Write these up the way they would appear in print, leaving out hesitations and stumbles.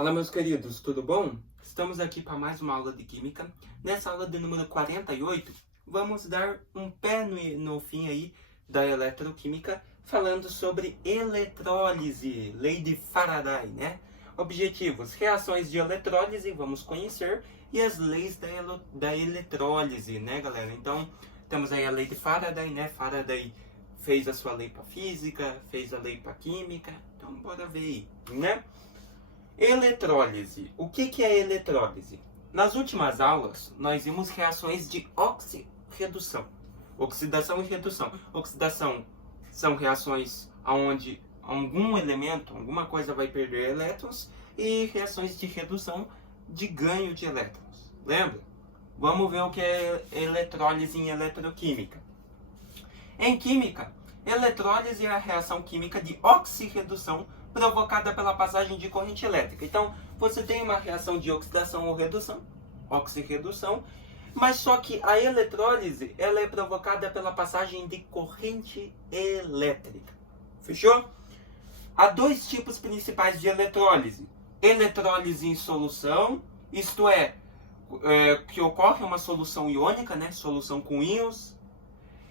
Fala, meus queridos, tudo bom? Estamos aqui para mais uma aula de Química. Nessa aula de número 48, vamos dar um pé no fim aí da eletroquímica, falando sobre eletrólise, lei de Faraday, né? Objetivos: reações de eletrólise, vamos conhecer, e as leis da eletrólise, né, galera? Então, temos aí a lei de Faraday, né? Faraday fez a sua lei para física, fez a lei para química, então bora ver aí, né? Eletrólise. O que é eletrólise? Nas últimas aulas, nós vimos reações de oxirredução. Oxidação e redução. Oxidação são reações onde algum elemento, alguma coisa vai perder elétrons, e reações de redução de ganho de elétrons. Lembra? Vamos ver o que é eletrólise em eletroquímica. Em química, eletrólise é a reação química de oxirredução provocada pela passagem de corrente elétrica. Então, você tem uma reação de oxidação ou redução, oxirredução, mas só que a eletrólise ela é provocada pela passagem de corrente elétrica. Fechou? Há dois tipos principais de eletrólise. Eletrólise em solução, isto é, que ocorre uma solução iônica, né? Solução com íons.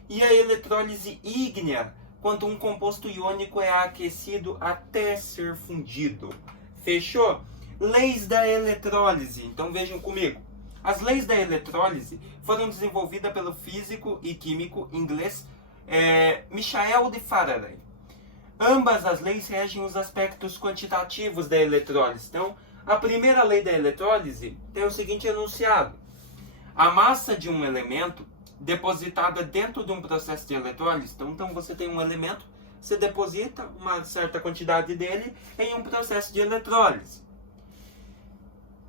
E a eletrólise ígnea, quando um composto iônico é aquecido até ser fundido. Fechou? Leis da eletrólise. Então vejam comigo. As leis da eletrólise foram desenvolvidas pelo físico e químico inglês Michael de Faraday. Ambas as leis regem os aspectos quantitativos da eletrólise. Então, a primeira lei da eletrólise tem o seguinte enunciado: a massa de um elemento depositada dentro de um processo de eletrólise. Então você tem um elemento, você deposita uma certa quantidade dele em um processo de eletrólise.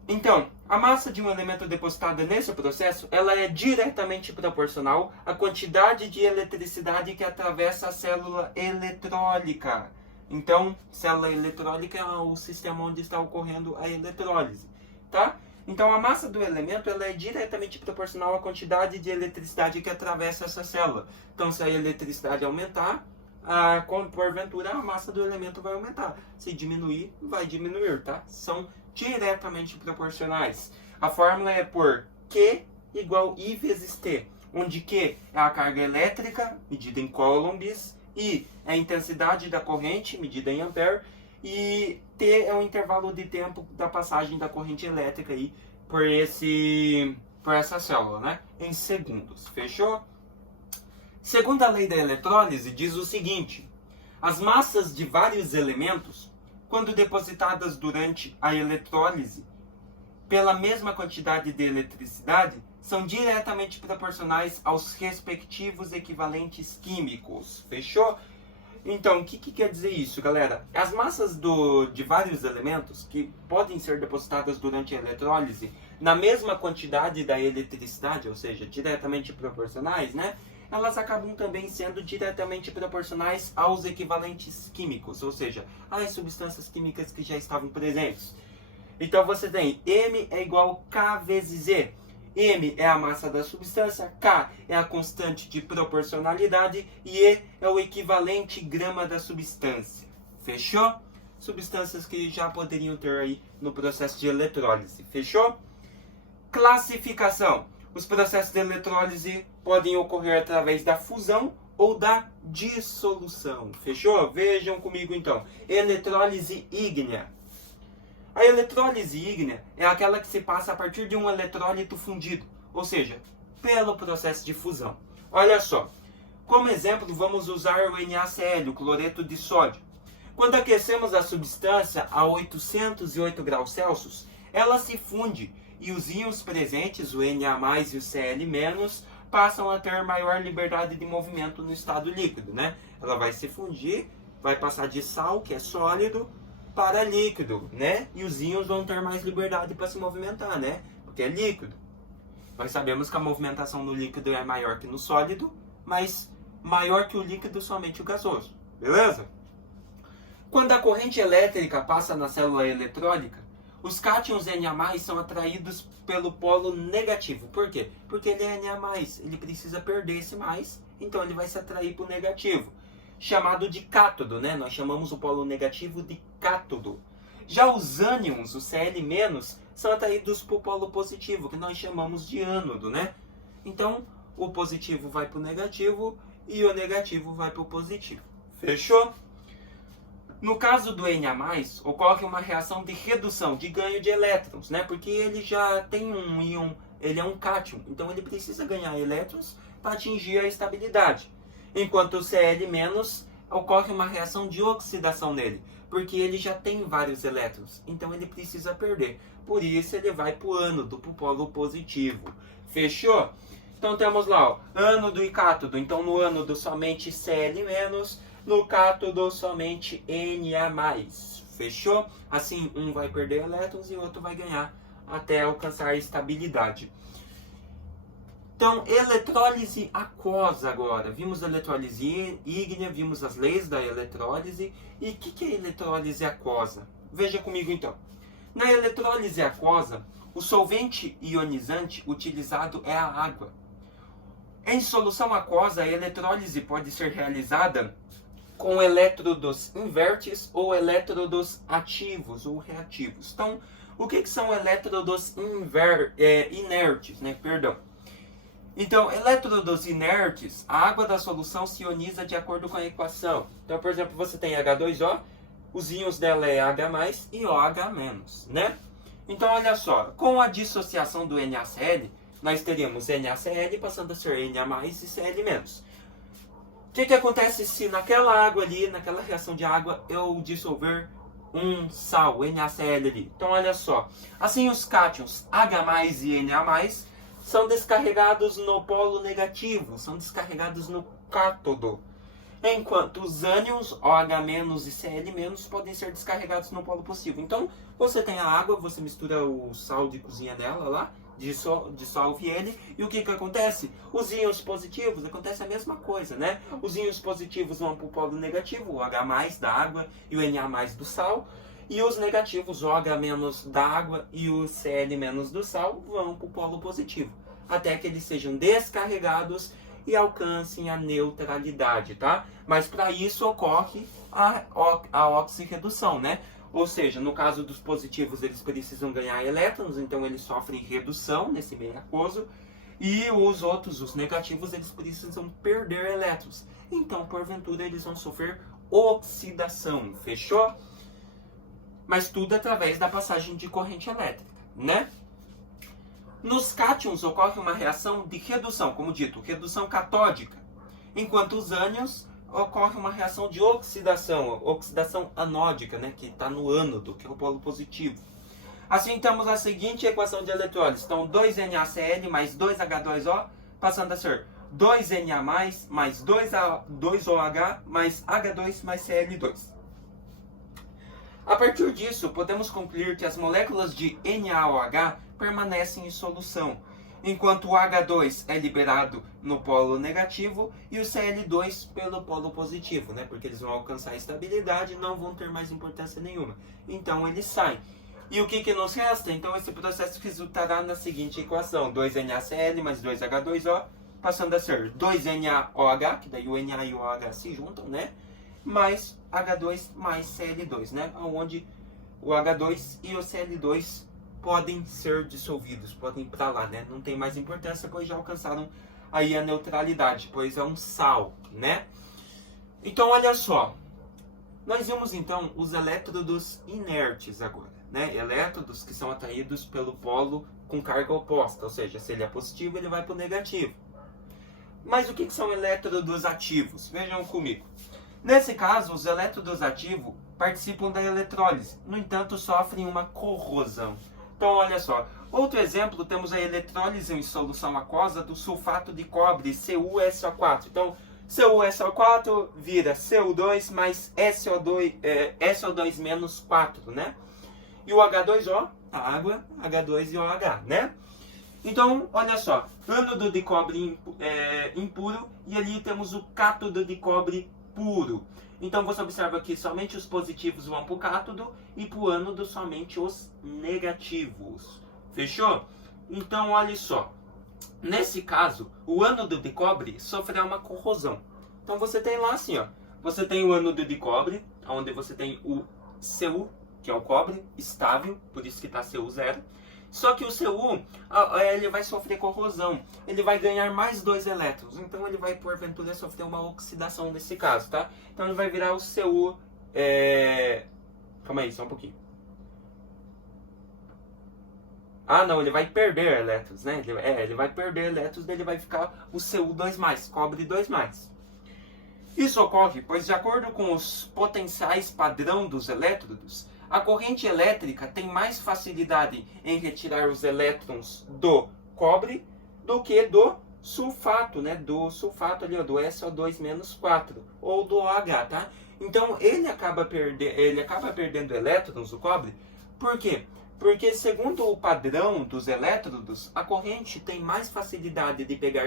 Então, a massa de um elemento depositada nesse processo, ela é diretamente proporcional à quantidade de eletricidade que atravessa a célula eletrólica. Então, célula eletrólica é o sistema onde está ocorrendo a eletrólise, tá? Então, a massa do elemento ela é diretamente proporcional à quantidade de eletricidade que atravessa essa célula. Então, se a eletricidade aumentar, porventura a massa do elemento vai aumentar. Se diminuir, vai diminuir, tá? São diretamente proporcionais. A fórmula é por Q igual I vezes T, onde Q é a carga elétrica, medida em coulombs, I é a intensidade da corrente, medida em ampere, e T é o intervalo de tempo da passagem da corrente elétrica aí por essa célula, né? Em segundos. Fechou? Segunda lei da eletrólise diz o seguinte: as massas de vários elementos, quando depositadas durante a eletrólise pela mesma quantidade de eletricidade, são diretamente proporcionais aos respectivos equivalentes químicos. Fechou? Então, o que quer dizer isso, galera? As massas de vários elementos que podem ser depositadas durante a eletrólise na mesma quantidade da eletricidade, ou seja, diretamente proporcionais, né? Elas acabam também sendo diretamente proporcionais aos equivalentes químicos, ou seja, às substâncias químicas que já estavam presentes. Então, você tem M é igual a K vezes Z. M é a massa da substância, K é a constante de proporcionalidade e E é o equivalente grama da substância. Fechou? Substâncias que já poderiam ter aí no processo de eletrólise. Fechou? Classificação. Os processos de eletrólise podem ocorrer através da fusão ou da dissolução. Fechou? Vejam comigo então. Eletrólise ígnea. A eletrólise ígnea é aquela que se passa a partir de um eletrólito fundido, ou seja, pelo processo de fusão. Olha só, como exemplo vamos usar o NaCl, o cloreto de sódio. Quando aquecemos a substância a 808 graus Celsius, ela se funde e os íons presentes, o Na+, e o Cl-, passam a ter maior liberdade de movimento no estado líquido, né? Ela vai se fundir, vai passar de sal, que é sólido, para líquido, né? E os íons vão ter mais liberdade para se movimentar, né? Porque é líquido. Nós sabemos que a movimentação no líquido é maior que no sólido, mas maior que o líquido somente o gasoso. Beleza? Quando a corrente elétrica passa na célula eletrólica, os cátions Na+, são atraídos pelo polo negativo. Por quê? Porque ele é Na+, ele precisa perder esse mais, então ele vai se atrair para o negativo. Chamado de cátodo, né? Nós chamamos o polo negativo de cátodo. Já os ânions, o Cl-, são atraídos para o polo positivo, que nós chamamos de ânodo, né? Então, o positivo vai para o negativo e o negativo vai para o positivo. Fechou? No caso do Na+, ocorre uma reação de redução, de ganho de elétrons, né? Porque ele já tem um íon, ele é um cátion, então ele precisa ganhar elétrons para atingir a estabilidade. Enquanto o Cl- ocorre uma reação de oxidação nele, porque ele já tem vários elétrons, então ele precisa perder. Por isso ele vai para o ânodo, para o polo positivo. Fechou? Então temos lá, ó, ânodo e cátodo. Então no ânodo somente Cl-, no cátodo somente Na+. Fechou? Assim, um vai perder elétrons e o outro vai ganhar até alcançar a estabilidade. Então, eletrólise aquosa agora. Vimos a eletrólise ígnea, vimos as leis da eletrólise. E o que é eletrólise aquosa? Veja comigo então. Na eletrólise aquosa, o solvente ionizante utilizado é a água. Em solução aquosa, a eletrólise pode ser realizada com elétrodos inertes ou elétrodos ativos ou reativos. Então, o que são elétrodos inertes, né? Então, elétrodos inertes, a água da solução se ioniza de acordo com a equação. Então, por exemplo, você tem H2O, os íons dela é H+, e OH-, né? Então, olha só, com a dissociação do NaCl, nós teríamos NaCl passando a ser Na+, e Cl-. O que acontece se naquela água ali, naquela reação de água, eu dissolver um sal, NaCl ali? Então, olha só, assim os cátions H+, e Na+, são descarregados no polo negativo, são descarregados no cátodo. Enquanto os ânions, OH- e Cl- podem ser descarregados no polo positivo. Então, você tem a água, você mistura o sal de cozinha nela lá, dissolve ele, e o que acontece? Os íons positivos, acontece a mesma coisa, né? Os íons positivos vão para o polo negativo, o H+ da água e o Na+ do sal, e os negativos, o OH- da água e o Cl- do sal, vão para o polo positivo, até que eles sejam descarregados e alcancem a neutralidade, tá? Mas para isso ocorre a oxirredução, né? Ou seja, no caso dos positivos, eles precisam ganhar elétrons, então eles sofrem redução nesse meio aquoso. E os outros, os negativos, eles precisam perder elétrons. Então, porventura, eles vão sofrer oxidação. Fechou? Mas tudo através da passagem de corrente elétrica, né? Nos cátions ocorre uma reação de redução, como dito, redução catódica. Enquanto os ânions ocorre uma reação de oxidação, oxidação anódica, né, que está no ânodo, que é o polo positivo. Assim, temos a seguinte equação de eletrólise. Então, 2NaCl mais 2H2O, passando a ser 2Na+, mais 2OH, mais H2 mais Cl2. A partir disso, podemos concluir que as moléculas de NaOH permanecem em solução, enquanto o H2 é liberado no polo negativo e o Cl2 pelo polo positivo, né? Porque eles vão alcançar a estabilidade e não vão ter mais importância nenhuma. Então eles saem. E o que nos resta? Então esse processo resultará na seguinte equação: 2NaCl mais 2H2O, passando a ser 2NaOH, que daí o Na e o OH se juntam, né? Mais H2 mais Cl2, né? Onde o H2 e o Cl2 podem ser dissolvidos, podem ir para lá, né? Não tem mais importância, pois já alcançaram aí a neutralidade, pois é um sal, né? Então, olha só. Nós vimos, então, os elétrodos inertes agora, né? Elétrodos que são atraídos pelo polo com carga oposta, ou seja, se ele é positivo, ele vai para o negativo. Mas o que são elétrodos ativos? Vejam comigo. Nesse caso, os elétrodos ativos participam da eletrólise, no entanto, sofrem uma corrosão. Então, olha só. Outro exemplo, temos a eletrólise em solução aquosa do sulfato de cobre, CuSO4. Então, CuSO4 vira CO2 mais SO2 menos 4, né? E o H2O, a água, H2 e OH, né? Então, olha só. Ânodo de cobre impuro e ali temos o cátodo de cobre puro. Então você observa que somente os positivos vão para o cátodo e para o ânodo somente os negativos. Fechou? Então olha só. Nesse caso, o ânodo de cobre sofrerá uma corrosão. Então você tem lá assim, ó. Você tem o ânodo de cobre, onde você tem o Cu que é o cobre, estável, por isso que está Cu0. Só que o Cu, ele vai sofrer corrosão, ele vai ganhar mais 2 elétrons, então ele vai, porventura, sofrer uma oxidação nesse caso, tá? Então ele vai virar o Cu... Calma aí, só um pouquinho. Ah, não, ele vai perder elétrons, né? Ele vai perder elétrons, ele vai ficar o Cu2+, cobre 2+. Isso ocorre, pois de acordo com os potenciais padrão dos elétrodos, a corrente elétrica tem mais facilidade em retirar os elétrons do cobre do que do sulfato, né? Do sulfato ali, ó, do SO2-4, ou do OH, tá? Então, ele acaba perdendo elétrons do cobre. Por quê? Porque, segundo o padrão dos elétrodos, a corrente tem mais facilidade de pegar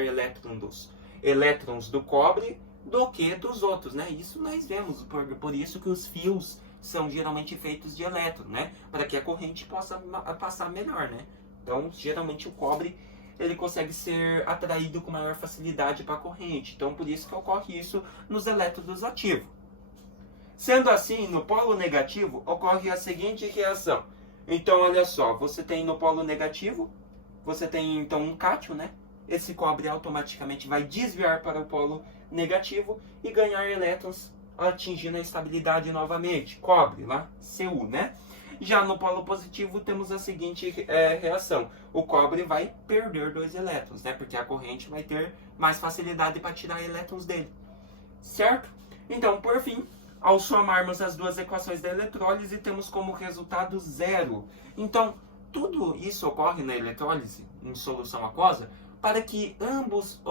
elétrons do cobre do que dos outros, né? Isso nós vemos, por isso que os fios são geralmente feitos de elétron, né? Para que a corrente possa passar melhor, né? Então, geralmente o cobre, ele consegue ser atraído com maior facilidade para a corrente. Então, por isso que ocorre isso nos elétrodos ativos. Sendo assim, no polo negativo, ocorre a seguinte reação. Então, olha só, você tem no polo negativo, você tem então um cátion, né? Esse cobre automaticamente vai desviar para o polo negativo e ganhar elétrons, atingindo a estabilidade novamente. Cobre lá, Cu, né? Já no polo positivo temos a seguinte reação. O cobre vai perder 2 elétrons, né? Porque a corrente vai ter mais facilidade para tirar elétrons dele. Certo? Então, por fim, ao somarmos as duas equações da eletrólise, temos como resultado 0. Então, tudo isso ocorre na eletrólise, em solução aquosa, para que ambos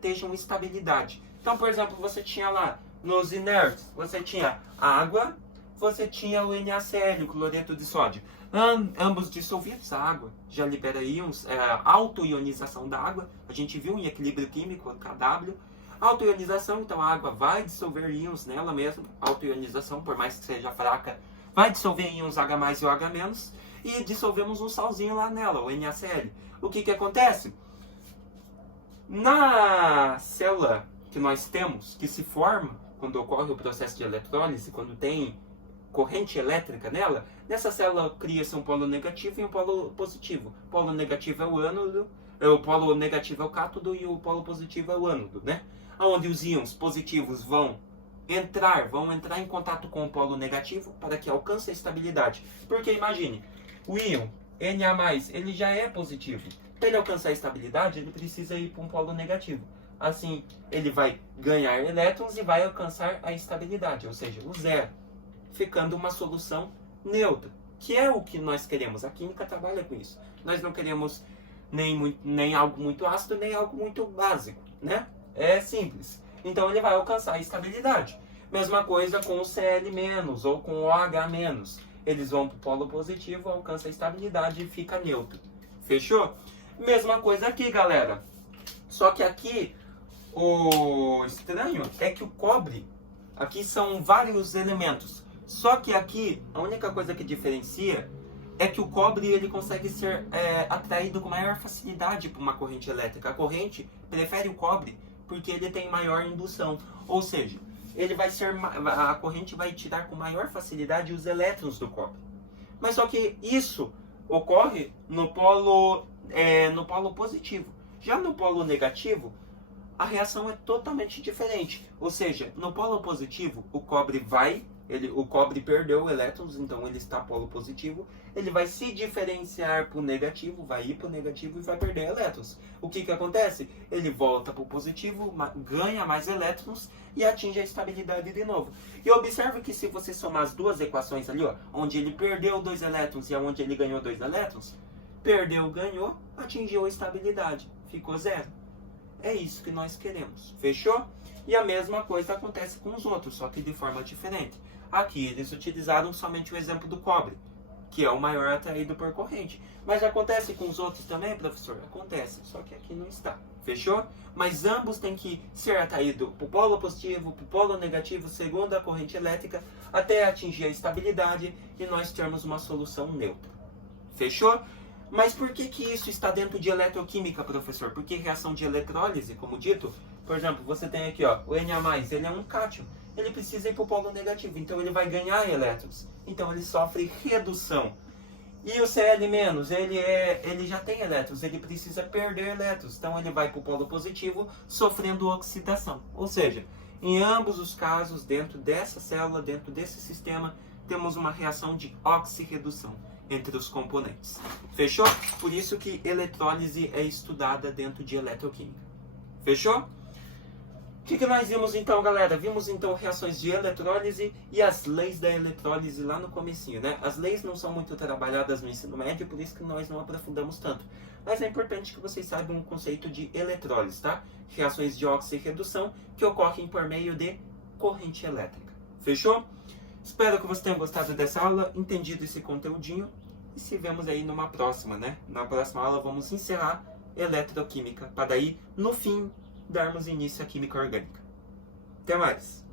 tenham estabilidade. Então, por exemplo, você tinha lá, nos inertes, você tinha água, você tinha o NaCl, o cloreto de sódio. Ambos dissolvidos, a água já libera íons, auto-ionização da água. A gente viu em equilíbrio químico, KW. Auto-ionização, então a água vai dissolver íons nela mesma. Auto-ionização, por mais que seja fraca, vai dissolver íons H+, e OH-. E dissolvemos um salzinho lá nela, o NaCl. O que acontece? Na célula que nós temos, que se forma quando ocorre o processo de eletrólise, quando tem corrente elétrica nela, nessa célula cria-se um polo negativo e um polo positivo. O polo negativo é o ânodo, o polo negativo é o cátodo e o polo positivo é o ânodo, né? Onde os íons positivos vão entrar em contato com o polo negativo para que alcance a estabilidade. Porque imagine, o íon Na+, ele já é positivo. Para ele alcançar a estabilidade, ele precisa ir para um polo negativo. Assim, ele vai ganhar elétrons e vai alcançar a estabilidade, ou seja, o 0, ficando uma solução neutra, que é o que nós queremos. A química trabalha com isso. Nós não queremos nem algo muito ácido, nem algo muito básico, né? É simples. Então ele vai alcançar a estabilidade. Mesma coisa com o Cl- ou com o OH-. Eles vão para o polo positivo, alcança a estabilidade e fica neutro. Fechou? Mesma coisa aqui, galera. Só que aqui, o estranho é que o cobre, aqui são vários elementos. Só que aqui, a única coisa que diferencia é que o cobre ele consegue ser atraído com maior facilidade por uma corrente elétrica. A corrente prefere o cobre porque ele tem maior indução. Ou seja, a corrente vai tirar com maior facilidade os elétrons do cobre. Mas só que isso ocorre no polo positivo. Já no polo negativo, a reação é totalmente diferente. Ou seja, no polo positivo, o cobre perdeu elétrons, então ele está polo positivo. Ele vai se diferenciar para o negativo, vai ir para o negativo e vai perder elétrons. O que acontece? Ele volta para o positivo, ganha mais elétrons e atinge a estabilidade de novo. E observe que se você somar as duas equações ali, ó, onde ele perdeu 2 elétrons e onde ele ganhou 2 elétrons, perdeu, ganhou, atingiu a estabilidade, ficou 0. É isso que nós queremos. Fechou? E a mesma coisa acontece com os outros, só que de forma diferente. Aqui eles utilizaram somente o exemplo do cobre, que é o maior atraído por corrente. Mas acontece com os outros também, professor? Acontece, só que aqui não está. Fechou? Mas ambos têm que ser atraídos para o polo positivo, para o polo negativo, segundo a corrente elétrica, até atingir a estabilidade e nós termos uma solução neutra. Fechou? Mas por que isso está dentro de eletroquímica, professor? Porque reação de eletrólise, como dito, por exemplo, você tem aqui, ó, o Na+, ele é um cátion. ele precisa ir para o polo negativo, então ele vai ganhar elétrons. Então ele sofre redução. E o Cl-, ele já tem elétrons, ele precisa perder elétrons, então ele vai para o polo positivo sofrendo oxidação. Ou seja, em ambos os casos, dentro dessa célula, dentro desse sistema, temos uma reação de oxirredução entre os componentes. Fechou? Por isso que eletrólise é estudada dentro de eletroquímica. Fechou? O que nós vimos então, galera? Vimos então reações de eletrólise e as leis da eletrólise lá no comecinho, né? As leis não são muito trabalhadas no ensino médio, por isso que nós não aprofundamos tanto. Mas é importante que vocês saibam o conceito de eletrólise, tá? Reações de oxirredução que ocorrem por meio de corrente elétrica. Fechou? Espero que vocês tenham gostado dessa aula, entendido esse conteúdinho e se vemos aí numa próxima, né? Na próxima aula vamos encerrar eletroquímica, para daí, no fim, darmos início à química orgânica. Até mais!